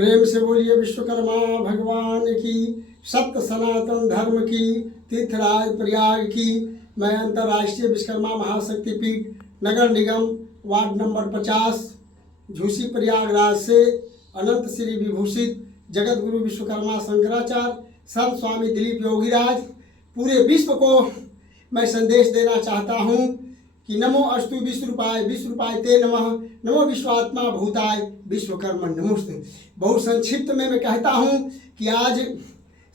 प्रेम से बोलिए विश्वकर्मा भगवान की, सत्य सनातन धर्म की, तीर्थराज प्रयाग की। मैं अंतर्राष्ट्रीय विश्वकर्मा महाशक्तिपीठ नगर निगम वार्ड नंबर 50 झूसी प्रयागराज से अनंत श्री विभूषित जगत गुरु विश्वकर्मा शंकराचार्य संत स्वामी दिलीप योगीराज पूरे विश्व को मैं संदेश देना चाहता हूँ कि नमो अस्तु विश्वरूपाय ते नमः, नमो विश्वात्मा भूताय विश्वकर्मा नमोस्तुते। बहुत संक्षिप्त में मैं कहता हूँ कि आज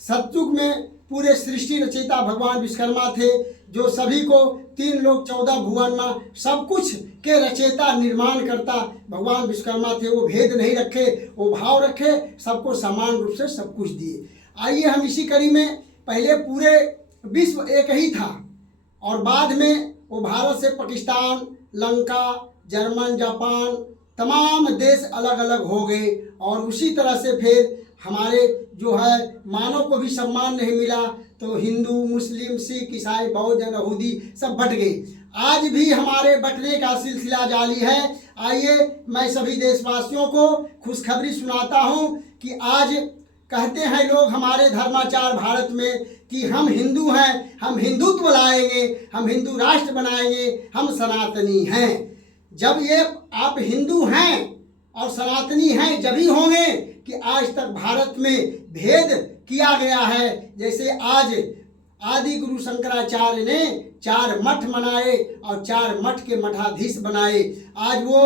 सतयुग में पूरे सृष्टि रचयिता भगवान विश्वकर्मा थे, जो सभी को 3 लोक 14 भुवन में सब कुछ के रचयिता निर्माण करता भगवान विश्वकर्मा थे। वो भेद नहीं रखे, वो भाव रखे, सबको समान रूप से सब कुछ दिए। आइए हम इसी कड़ी में, पहले पूरे विश्व एक ही था और बाद में वो भारत से पाकिस्तान, लंका, जर्मन, जापान तमाम देश अलग अलग हो गए और उसी तरह से फिर हमारे जो है मानव को भी सम्मान नहीं मिला, तो हिंदू, मुस्लिम, सिख, ईसाई, बौद्ध, जैन, यहूदी सब बट गए। आज भी हमारे बटने का सिलसिला जारी है। आइए मैं सभी देशवासियों को खुशखबरी सुनाता हूँ कि आज कहते हैं लोग हमारे धर्माचार भारत में कि हम हिंदू हैं, हम हिंदुत्व लाएंगे, हम हिंदू राष्ट्र बनाएंगे, हम सनातनी हैं। जब ये आप हिंदू हैं और सनातनी हैं जब ही होंगे कि आज तक भारत में भेद किया गया है। जैसे आज आदि गुरु शंकराचार्य ने 4 मठ बनाए और 4 मठ के मठाधीश बनाए। आज वो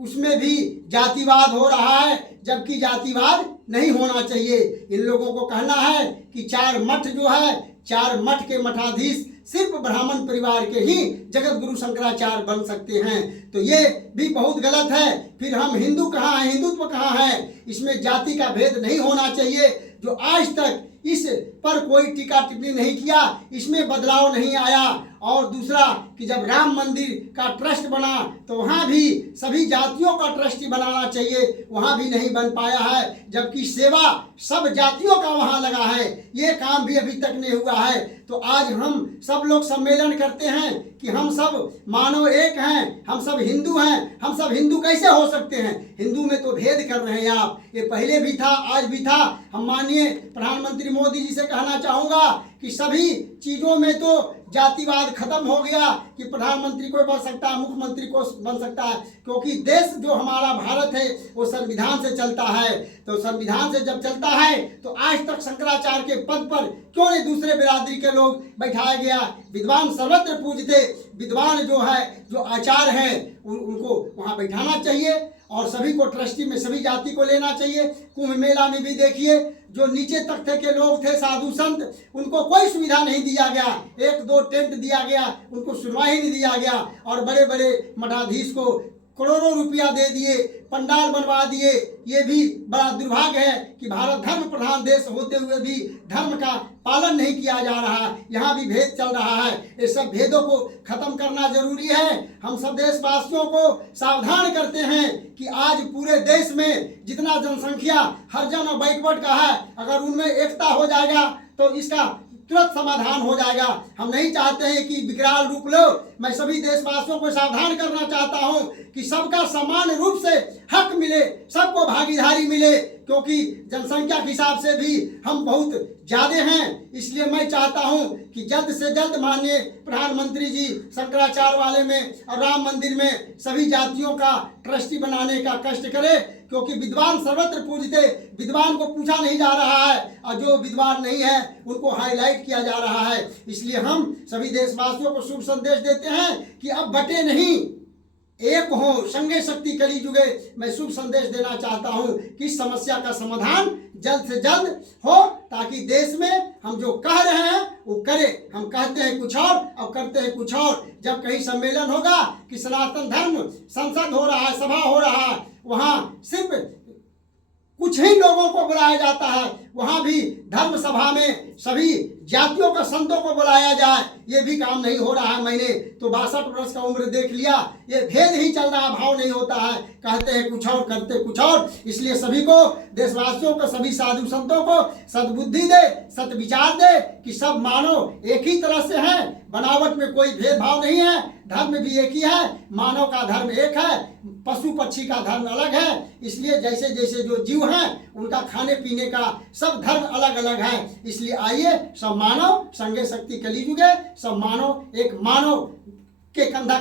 उसमें भी जातिवाद हो रहा है, जबकि जातिवाद नहीं होना चाहिए। इन लोगों को कहना है कि 4 मठ जो है, 4 मठ के मठाधीश सिर्फ ब्राह्मण परिवार के ही जगत गुरु शंकराचार्य बन सकते हैं, तो ये भी बहुत गलत है। फिर हम हिंदू कहाँ हैं, हिंदुत्व कहाँ है? इसमें जाति का भेद नहीं होना चाहिए। जो आज तक इस पर कोई टीका टिप्पणी नहीं किया, इसमें बदलाव नहीं आया। और दूसरा कि जब राम मंदिर का ट्रस्ट बना तो वहाँ भी सभी जातियों का ट्रस्टी बनाना चाहिए, वहाँ भी नहीं बन पाया है, जबकि सेवा सब जातियों का वहाँ लगा है। ये काम भी अभी तक नहीं हुआ है। तो आज हम सब लोग सम्मेलन करते हैं कि हम सब मानव एक हैं, हम सब हिंदू हैं। हम सब हिंदू कैसे हो सकते हैं? हिंदू में तो भेद कर रहे हैं आप। ये पहले भी था, आज भी था। हम माननीय प्रधानमंत्री मोदी जी से कहना चाहूँगा कि सभी चीज़ों में तो जातिवाद खत्म हो गया कि प्रधानमंत्री कोई बन सकता है, मुख्यमंत्री को बन सकता है, क्योंकि देश जो हमारा भारत है वो संविधान से चलता है। तो संविधान से जब चलता है तो आज तक शंकराचार्य के पद पर क्यों नहीं दूसरे बिरादरी के लोग बैठाया गया? विद्वान सर्वत्र पूजते, विद्वान जो है, जो आचार्य हैं, उनको वहाँ बैठाना चाहिए और सभी को ट्रस्टी में सभी जाति को लेना चाहिए। कुंभ मेला में भी देखिए, जो नीचे तख्ते के लोग थे, साधु संत, उनको कोई सुविधा नहीं दिया गया। 1-2 टेंट दिया गया, उनको सुनवाई नहीं दिया गया। और बड़े बड़े मठाधीश को करोड़ों रुपया दे दिए, पंडाल बनवा दिए। ये भी बड़ा दुर्भाग्य है कि भारत धर्म प्रधान देश होते हुए भी धर्म का पालन नहीं किया जा रहा। यहाँ भी भेद चल रहा है। ये सब भेदों को खत्म करना जरूरी है। हम सब देशवासियों को सावधान करते हैं कि आज पूरे देश में जितना जनसंख्या हर जन बैकवर्ड का है, अगर उनमें एकता हो जाएगा तो इसका तुरंत समाधान हो जाएगा। हम नहीं चाहते हैं कि विकराल रूप लो। मैं सभी देशवासियों को सावधान करना चाहता हूं कि सबका समान रूप से हक मिले, सबको भागीदारी मिले, क्योंकि जनसंख्या के हिसाब से भी हम बहुत ज़्यादा हैं। इसलिए मैं चाहता हूं कि जल्द से जल्द माननीय प्रधानमंत्री जी शंकराचार्य वाले में और राम मंदिर में सभी जातियों का ट्रस्टी बनाने का कष्ट करें, क्योंकि विद्वान सर्वत्र पूजते, विद्वान को पूछा नहीं जा रहा है और जो विद्वान नहीं है उनको हाईलाइट किया जा रहा है। इसलिए हम सभी देशवासियों को शुभ संदेश देते हैं कि अब बटे नहीं, एक हो, संगे शक्ति कली जुगे। मैं शुभ संदेश देना चाहता हूं कि इस समस्या का समाधान जल्द से जल्द हो, ताकि देश में हम जो कह रहे हैं वो करें। हम कहते हैं कुछ और करते हैं कुछ और। जब कहीं सम्मेलन होगा कि सनातन धर्म संसद हो रहा है, सभा हो रहा है, वहाँ सिर्फ कुछ ही लोगों को बुलाया जाता है, वहाँ भी धर्म सभा में सभी जातियों का संतों को बुलाया जाए, ये भी काम नहीं हो रहा है। मैंने तो 62 वर्ष का उम्र देख लिया, ये भेद ही चल रहा, भाव नहीं होता है, कहते हैं कुछ और करते कुछ और। इसलिए सभी को, देशवासियों को, सभी साधु संतों को सद्बुद्धि दे, सत्विचार दे कि सब मानव एक ही तरह से हैं, बनावट में कोई भेदभाव नहीं है, धर्म भी एक ही है, मानव का धर्म एक है, पशु पक्षी का धर्म अलग है। इसलिए जैसे जैसे जो जीव हैं उनका खाने पीने का सब धर्म अलग अलग है। इसलिए आइए सब मानव संगे शक्ति कलियुग है, सब मानव एक मानव के कंधा